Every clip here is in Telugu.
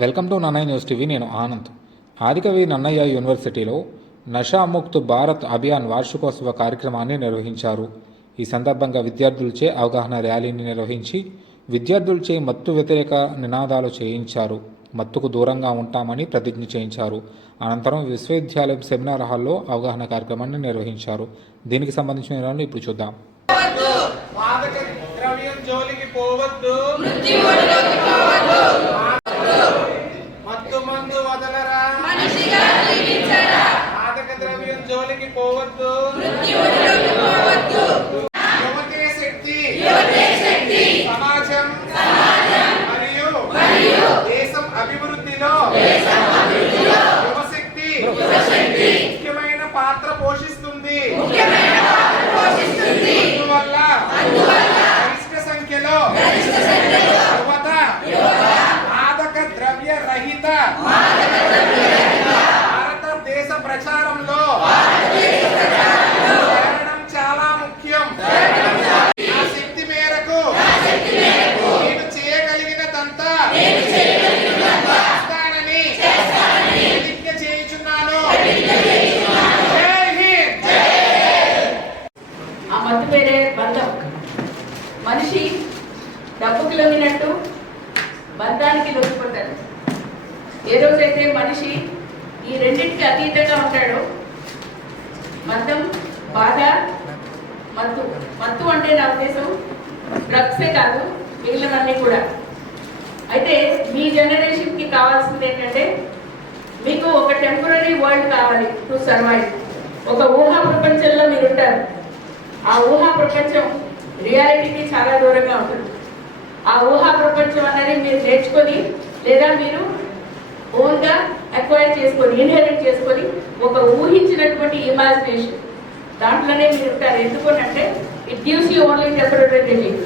Welcome to Nannayya news TV. నేను ఆనంద్. ఆదికవి నన్నయ్య యూనివర్సిటీలో నషాముక్త్ భారత్ అభియాన్ వార్షికోత్సవ కార్యక్రమాన్ని నిర్వహించారు. ఈ సందర్భంగా విద్యార్థులచే అవగాహన ర్యాలీని నిర్వహించి విద్యార్థులచే మత్తు వ్యతిరేక నినాదాలు చేయించారు. మత్తుకు దూరంగా ఉంటామని ప్రతిజ్ఞ చేయించారు. అనంతరం విశ్వవిద్యాలయం సెమినార్ హాల్లో అవగాహన కార్యక్రమాన్ని నిర్వహించారు. దీనికి సంబంధించిన వివరాలను ఇప్పుడు చూద్దాం. జోలికి పోవద్దు, యువతే శక్తి, సమాజం మరియు దేశం అభివృద్ధిలో యువశక్తి ముఖ్యమైన పాత్ర పోషిస్తుంది. అందువల్ల గరిష్ట సంఖ్యలో యువత మాదక ద్రవ్య రహిత భారతదేశ ప్రచారంలో చేరడం చాలా ముఖ్యం. నా శక్తి మేరకు నేను చేయగలిగినదంతా చేస్తానని ప్రతిజ్ఞ చేయుచున్నాను. జై హింద్. ఆ మత్తు పేరే బంధం. మనిషి డబ్బుకి లొంగినట్టు బంధానికి లొంగిపోతాడు. ఏ రోజైతే మనిషి ఈ రెండింటికి అతీతంగా ఉంటాడు, మద్దం, బాధ, మత్తు. మత్తు అంటే నా ఉద్దేశం డ్రగ్సే కాదు, మిగిలినవన్నీ కూడా. అయితే మీ జనరేషన్కి కావాల్సింది ఏంటంటే, మీకు ఒక టెంపరీ వరల్డ్ కావాలి టు సర్వైవ్. ఒక ఊహా ప్రపంచంలో మీరు ఉంటారు. ఆ ఊహా ప్రపంచం రియాలిటీకి చాలా దూరంగా ఉంటుంది. ఆ ఊహా ప్రపంచం అనేది మీరు నేర్చుకొని లేదా మీరు ఓన్గా అక్వైర్ చేసుకొని ఇన్హెరిట్ చేసుకొని ఒక ఊహించినటువంటి ఇమాజినేషన్ దాంట్లోనే మీరు ఉంటారు. ఎందుకంటే it gives you only temporary relief.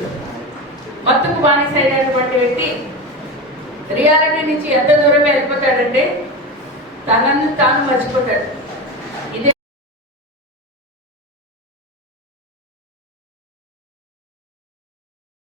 మత్తుకు బానిస అయినటువంటి వ్యక్తి రియాలిటీ నుంచి ఎంత దూరమే వెళ్ళిపోతాడంటే తనను తాను మర్చిపోతాడు.